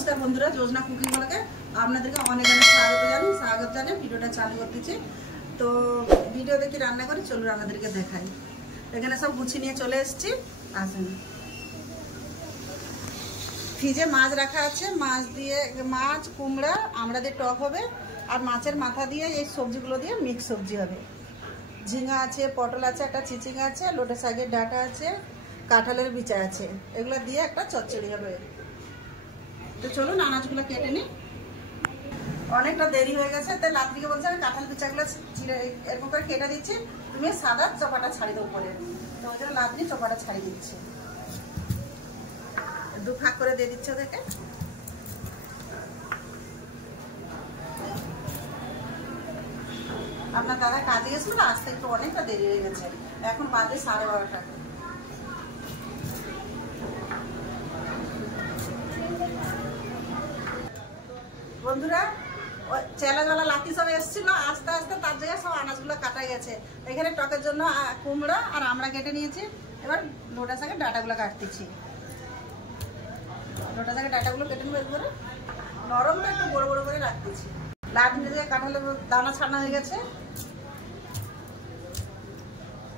নমস্কার বন্ধুরা, যোজনা কুকিং ব্লগে আপনাদেরকে অনেক স্বাগত জানাই। ভিডিওটা চালু করতেছি। তো ভিডিও দেখে রান্না করি, চলুন আপনাদেরকে দেখাই। এখানে সব গুছিয়ে নিয়ে চলে এসেছি। আসেন, ফ্রিজে মাছ রাখা আছে। মাছ কুমড়া আমরা দিয়ে টক হবে, আর মাছের মাথা দিয়ে এই সবজিগুলো দিয়ে মিক্স সবজি হবে। ঝিঙা আছে, পটল আছে, একটা চিচিঙ্গা আছে, লোটে শাকের ডাঁটা আছে, কাঁঠালের বিচা আছে। এগুলো দিয়ে একটা চচ্চড়ি হবে। তো চলুন আনাজগুলো কেটে নিই। অনেকটা দেরি হয়ে গেছে, তাই রাত্রিকে বলছে আমি কাঁঠাল বিচাগুলো এরকম করে কেটে দিচ্ছি, তুমি সাদা চপাটা ছাড়ি দেবো পরে। তো ওই জন্য রাত্রি চপাটা ছাড়ি দিচ্ছি, দু ভাগ করে দিয়ে দিচ্ছে ওদেরকে। আপনার দাদা কাজে গেছিল, আসতে একটু অনেকটা দেরি হয়ে গেছে। এখন বাজে 12:30। বন্ধুরা, চেলা লাতি সব এসেছিল, আস্তে আস্তে তার জায়গায় সব আনাজগুলো কাটা গেছে। এখানে টকের জন্য কুমড়া আর আমরা কেটে নিয়েছি। এবার লোটা শাকের ডাঁটাগুলো কাটতেছি। লোটা শাকের ডাঁটাগুলো কেটে নেবো একবারে নরম, একটু বড় বড় করে রাখতেছি। লাট নিয়ে কাঁঠালের দানা ছাড়ানো হয়ে গেছে।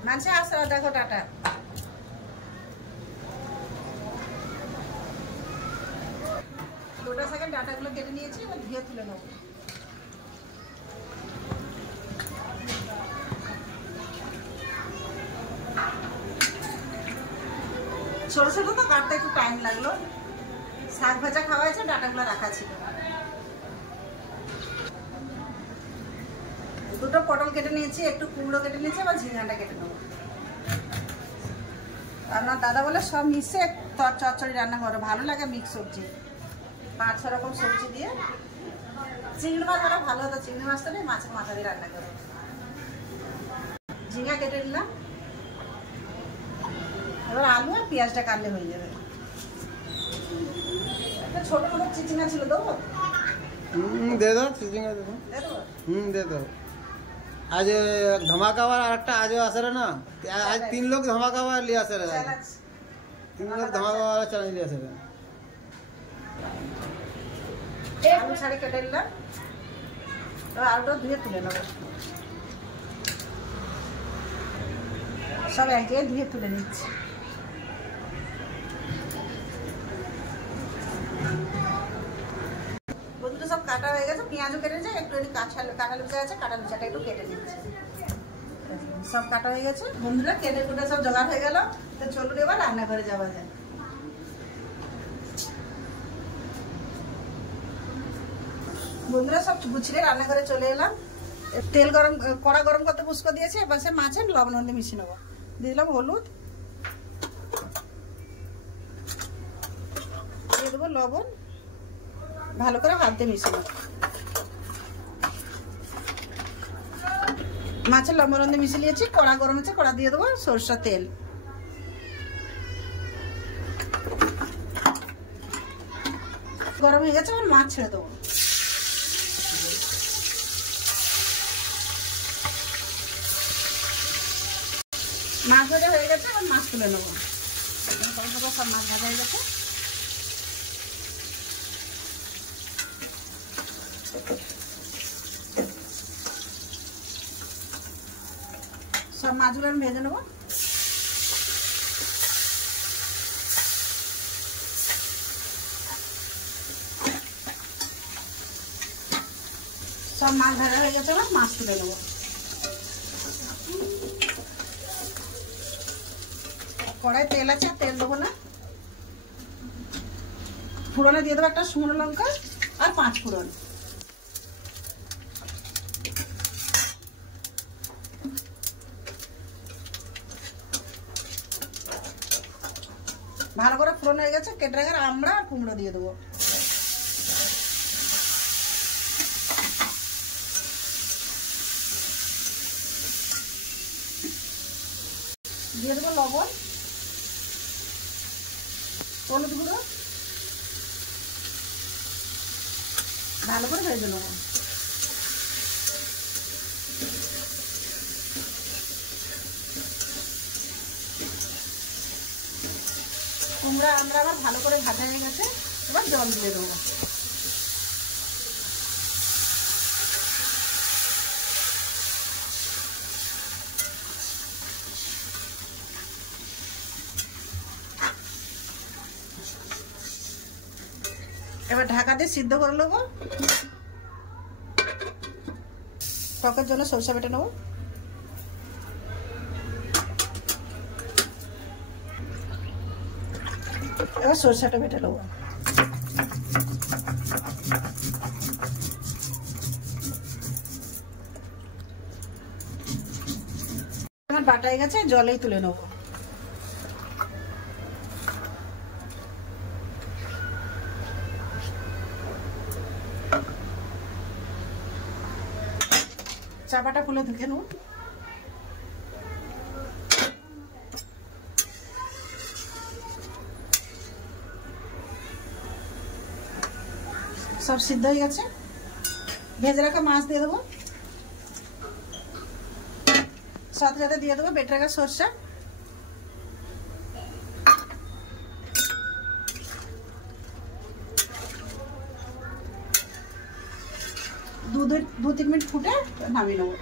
মানছে আসে, দেখো ডাঁটা লোটা শাকের ডাঁটাগুলো কেটে নিয়েছি। এবার ধুয়ে তুলে নেবো। ছোট ছোট তো কাটতে একটু টাইম লাগলো। শাক ভাজা খাওয়া হয়েছে, ডাঁটাগুলো রাখা ছিল। দুটো পটল কেটে নিয়েছি, একটু কুমড়ো কেটে নিয়েছি, আবার ঝিঙাটা কেটে নেবো। আপনার দাদা বলে সব মিশে চচ্চড়ি রান্না করো, ভালো লাগে মিক্স সবজি। 5-6 রকম সবজি দিয়ে। চিংড়ি মাছ হলে ভালো হতো, চিংড়ি মাছটা নেই, মাছের মাথা দিয়ে রান্না করো। ঝিঙা কেটে নিলাম। এবার আলু আর পেঁয়াজটা কাটলে হয়ে যাবে। একটা ছোট ছোট চিচিঙ্গা ছিল, দেবো? दे दो चिचिंगा दे दो। दे दो। आज धमाका वाला একটা आज আসে না, आज 3 लोग धमाका वाला ले আসে রে। 3 लोग धमाका वाला चैलेंज ले আসে रे। আলু ছাড়ি কেটে নিলাম। এবার আলুটা ধুয়ে তুলে নেবো। সব একে ধুয়ে তুলে নিচ্ছি। বন্ধুরা সব কাটা হয়ে গেছে, পেঁয়াজও কেটে যায়, একটু কাঁঠাল বিচা আছে, কাঁঠাল বিচাটা একটু কেটে নিচ্ছি। সব কাটা হয়ে গেছে বন্ধুরা, কেটে কুটে সব জোগাড় হয়ে গেল। তো চলুন এবার রান্নাঘরে যাওয়া যায়। বন্ধুরা সব গুছিয়ে রান্নাঘরে চলে এলাম। তেল গরম, কড়া গরম করতে পুষ্ক দিয়েছি। এবার সে মাছে লবণ হলদি মিশিয়ে নেবো। দিয়ে দিলাম হলুদ, দিয়ে দেবো লবণ, ভালো করে হাত দিয়ে মিশিয়ে নেবো। মাছের লবণ হলদি মিশিয়ে নিয়েছি। কড়া গরম হচ্ছে, কড়া দিয়ে দেবো সরষের তেল। গরম হয়ে গেছে, এবার মাছ ছেড়ে দেবো। মাছ ভাজা হয়ে গেছে, এবার মাছ তুলে নেবো। সব মাছ ভাজা হয়ে গেছে। সব মাছগুলো আমি ভেজে নেবো। সব মাছ ভাজা হয়ে গেছে, এবার মাছ তুলে নেবো। কড়াই তেল আছে, তেল দেবো না। ফোড়নে দিয়ে দেবো একটা শুকনো লঙ্কা আর 5 ফোড়ন। ভালো করে ফোড়ন হয়ে গেছে, কেটে রাখার আমরা আর কুমড়ো দিয়ে দেবো। দিয়ে দেবো লবণ, হলুদ গুঁড়ো, ভালো করে ভেজে নেবো। কুমড়া আমরা আবার ভালো করে ভাজা হয়ে গেছে। এবার জল দিয়ে দেবো। এবার ঢাকা দিয়ে সিদ্ধ করে নেবো। টকের জন্য সরষে বেটে নেবো। এবার সরষেটা বেটে নেবো। আমার বাটা হয়ে গেছে, জলেই তুলে নেবো। চাপাটা খুলে ধুকে নেব। সব সিদ্ধ হয়ে গেছে। ভেজে রাখা মাছ দিয়ে দেবো, সাথে সাথে দিয়ে দেবো বেটে রাখা সরষা। দু তিন মিনিট ফুটে নামিয়ে নেবো।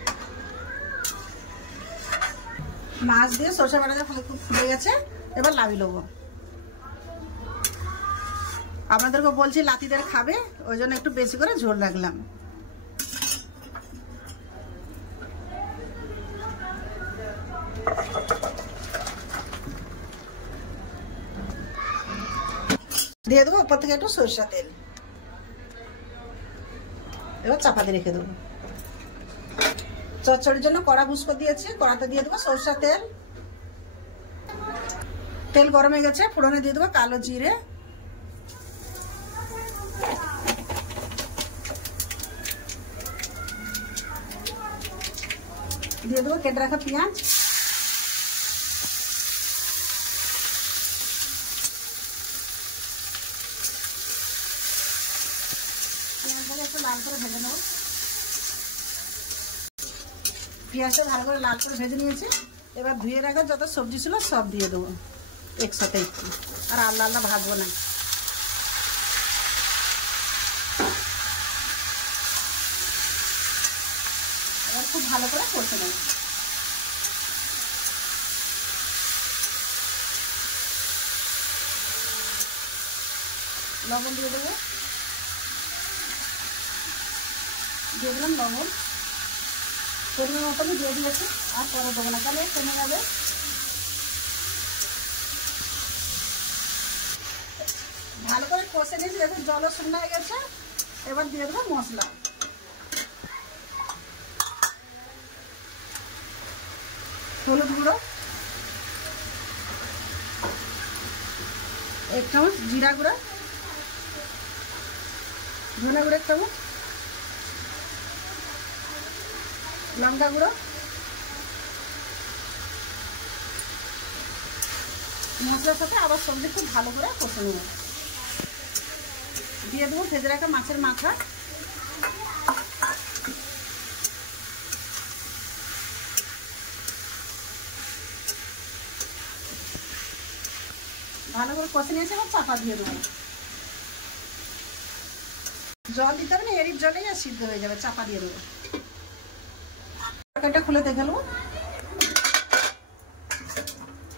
মাছ দিয়ে সরষা বাটাটা খুব ফুটে গেছে, এবার নামিয়ে নেবো। আপনাদেরকে বলছি লাতিদের খাবে, ওই জন্য একটু বেশি করে ঝোল রাখলাম। দিয়ে দেবো উপর থেকে একটু সরষা তেল। এবার চাপাতে রেখে দেবো। চচ্চড়ির জন্য কড়া বুসকো দিয়েছি, কড়াতে দিয়ে দেবো সরষা তেল। তেল গরম হয়ে গেছে, ফোড়নে দিয়ে দেবো কালো জিরে, দিয়ে দেবো কেটে রাখা পেঁয়াজ, পেঁয়াজটাকে একটু লাল করে ভেজে নেবো। পেঁয়াজটা ভালো করে লাল করে ভেজে নিয়েছি। এবার ধুয়ে রাখা যত সবজি ছিল সব দিয়ে দেবো একসাথে একটু, আর আলাদা আলাদা ভাজবো না। এবার খুব ভালো করে কষে নেব। লবণ দিয়ে দেবো, দিয়ে দিলাম লবণ। পরিমাণ মতনই দিয়ে দিয়েছি, আর পরে দেবো না, তাহলে কমে যাবে। ভালো করে কষে নিয়েছি, দেখুন জলও শুকনো হয়ে গেছে। এবার দিয়ে দেবো মশলা। হলুদ গুঁড়ো 1 চামচ, জিরা গুঁড়ো, ধনে গুঁড়ো 1 চামচ, লঙ্কা গুঁড়ো। মশলার সাথে আবার সবজি খুব ভালো করে কষে নেব। দিয়ে দেবো ভেজে রাখা মাছের মাথা, ভালো করে কষে নিয়েছে। এবার চাপা দিয়ে দেবো। জল দিতে হবে না, এরির জলেই আর সিদ্ধ হয়ে যাবে। চাপা দিয়ে দেবো। তরকারিটা খুলে দেখে নেবো,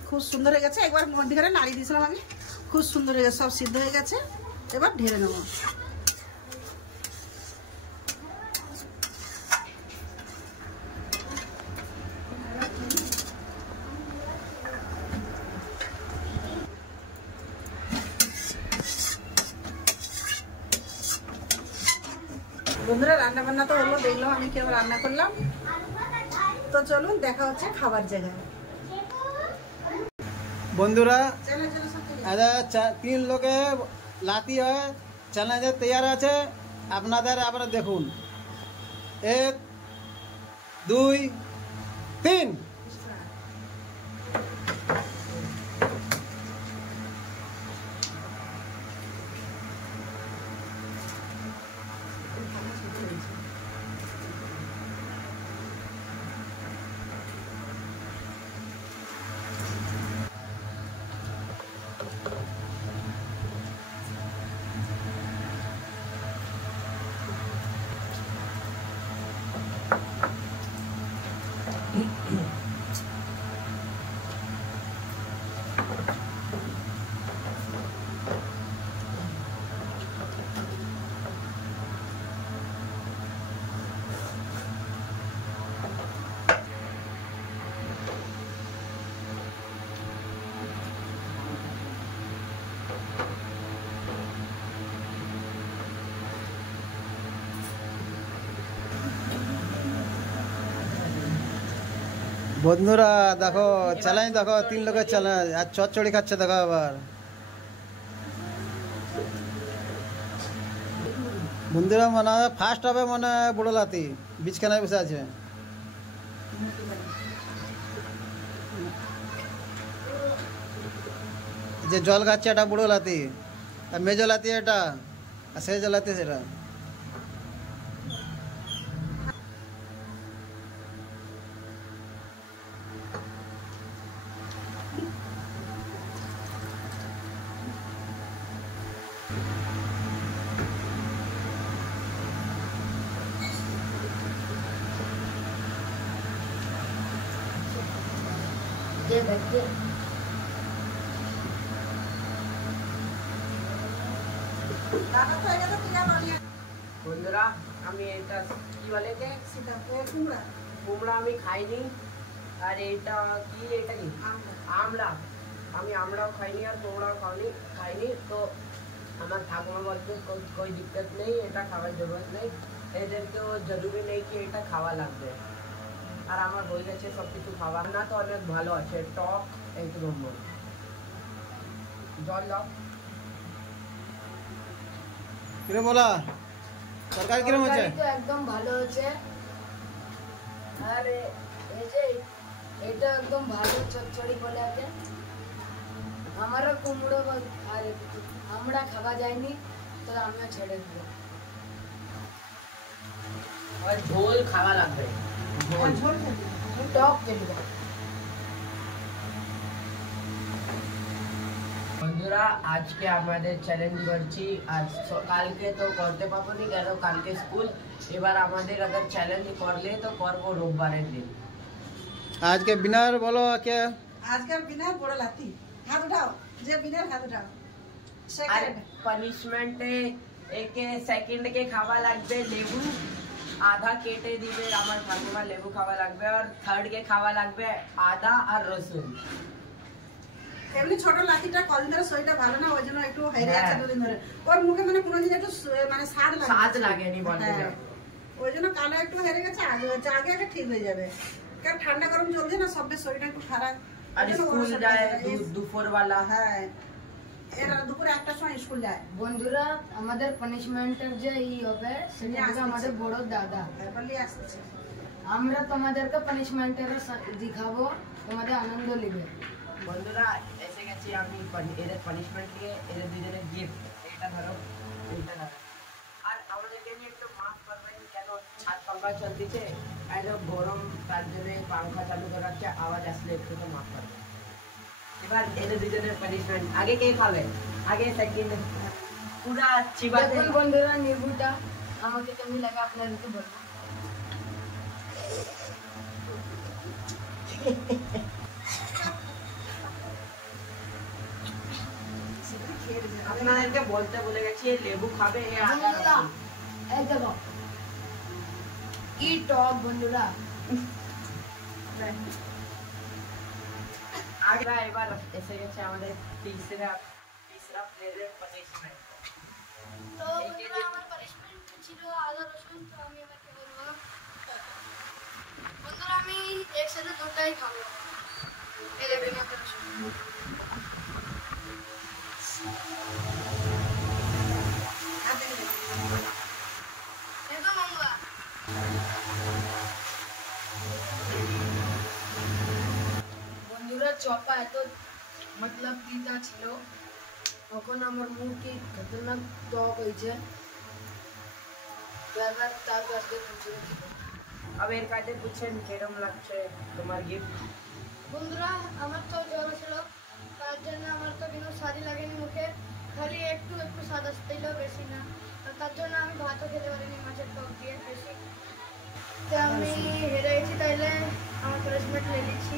খুব সুন্দর হয়ে গেছে। একবার মধ্যখানে নাড়িয়ে দিয়েছিলাম আমি, খুব সুন্দর হয়ে গেছে, সব সিদ্ধ হয়ে গেছে। এবার ঢেলে নেবো। বন্ধুরা রান্না বান্না তো হলো, দেখলাম আমি কিরকম রান্না করলাম। তো চলুন দেখা হচ্ছে খাবার জায়গায়। বন্ধুরা আচ্ছা 3 লোকে লাতি হয় চ্যালেঞ্জে তৈরি আছে। আপনাদের আবার দেখুন, 1 2 3। বন্ধুরা দেখো চ্যালেঞ্জ, দেখো 3 লোকের চ্যালেঞ্জ, আর চচ্চড়ি খাচ্ছে দেখো আবার। বন্ধুরা মনে হয় ফার্স্ট হবে, মনে হয় বুড়ো লাতি বিছখানায় বসে আছে। যে জল খাচ্ছে এটা বুড়ো লাতি, আর মেজো লাতি এটা, আর সেজো লাতি সেটা। বন্ধুরা আমি এটা কি বলে যে কুমড়া আমি খাইনি, আর এটা কি, এটা কি আমড়া, আমি আমড়াও খাইনি আর কুমড়াও খাইনি। তো আমার ঠাকুমা বলতে कोई दिक्कत नहीं, এটা খাওয়ার জরুরত নেই, এদেরকেও জরুরি নেই কি এটা খাওয়া লাগবে। আর আমার বই গেছে সব কিছু খাওয়া না, তো অনেক ভালো আছে, টক এক নম্বর। জল দাও। কিরে বলা তরকারি কিরম আছে? তো একদম ভালো হচ্ছে, আর এই যে এটা একদম ভালো চচ্চড়ি বলে আছে। আমারও কুমড়ো আর আমরা খাওয়া যায়নি, তো আমিও ছেড়ে দিব। আর ঝোল খাওয়া লাগবে, ঝোল টক দেব। বন্ধুরা আজকে আমাদের চ্যালেঞ্জ করছি, আর কালকে তো করতে পারবো না কেন কালকে স্কুল। এবার আমাদের अगर চ্যালেঞ্জ করলে তো করবো রোববারের দিন। আজকে বিনার বলো কে? আজকাল বিনার বড় লাতি হাত উঠাও, যে বিনার হাত উঠাও। আর পানিশমেন্টে একে সেকেন্ড কে খাওয়া লাগবে লেবু, আধা কেটে দিবে আমার ঠাকুমা, লেবু খাওয়া লাগবে। আর থার্ড কে খাওয়া লাগবে আদা আর রসুন। এমনি ছোট লাঠিটা কদিন ধরে শরীরটা ভালো না, ওই জন্য একটু হেরে আছে দুদিন ধরে। ওর মুখে মানে কোনোদিন একটু মানে স্বাদ লাগেনি বলতে হ্যাঁ, ওই জন্য কালো একটু হেরে গেছে, আগে হচ্ছে, আগে আগে ঠিক হয়ে যাবে। কারণ ঠান্ডা গরম চলছে না, সবের শরীরটা একটু খারাপ। আর স্কুল যায় দুপুর বেলা। হ্যাঁ, এরা দুপুরে 1টার সময় স্কুল যায়। বন্ধুরা আমাদের পানিশমেন্টের যে হবে সেটা আমাদের বড় দাদা বলি আসছে, আমরা তোমাদেরকে পানিশমেন্টের দেখাবো, তোমাদের আনন্দ নেবে। বন্ধুরা এসে গেছি আমি এদের পানিশমেন্ট নিয়ে, এদের দুজনের গিফট। এটা ধরো, এটা ধরো। আর আমাদেরকে নিয়ে একটু মাফ করবেন, কেন ছাদ পাঙ্খা চলতেছে, এত গরম, তার জন্য পাঙ্খা চালু করে রাখছে, আওয়াজ আসলে একটু তো মাফ করবেন। এবার এদের দুজনের পানিশমেন্ট, আগে কে খাবে? আগে সেকেন্ড পুরা চিবাতে। দেখুন বন্ধুরা নিবুটা আমাকে কেমন লাগে আপনাদেরকে বলবো। আপনাদেরকে বলতে ভুলে গেছি, লেবু খাবে, এ আদা বন্ধুরা রসুন। এই দেখো কি টক বন্ধুরা। আমরা এবার এসে গেছে আমাদের তিসরা প্লেটের পানিশমেন্ট। তো বন্ধুরা আমার পানিশমেন্ট ছিল আদা রসুন, তো আমি এবার কি করবো বন্ধুরা, আমি একসাথে দুটাই খাবো। এই দেখুন আদা রসুন। একদম লম্বা। বন্ধুরা চপা এত মতলব তিতা ছিল, তখন আমার মুখ কি খতরনাক টক হয়েছে। এবার তার কাছে খুঁজে अब এর কাছে পুছেন কেরম লাগছে তোমার গিফট? বন্ধুরা আমার তো জ্বর ছিল, তার জন্য আমার তো কোনো স্বাদই লাগেনি মুখে, খালি একটু একটু স্বাদ আসছিল, বেশি না। আর তার জন্য আমি ভাতও খেতে পারিনি মাছের টক দিয়ে বেশি। তো আমি হেরে গেছি, তাইলে আমার পানিশমেন্ট নিয়ে নিচ্ছি।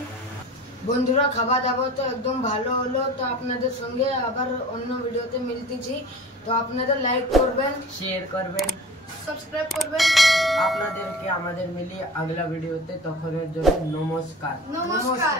বন্ধুরা খাওয়া দাওয়া তো একদম ভালো হলো, তো আপনাদের সঙ্গে আবার অন্য ভিডিওতে মিলতেছি। তো আপনাদের লাইক করবেন, শেয়ার করবেন, সাবস্ক্রাইব করবেন। আপনাদেরকে আমাদের মিলি আগলা ভিডিওতে, তখনের জন্য নমস্কার। নমস্কার।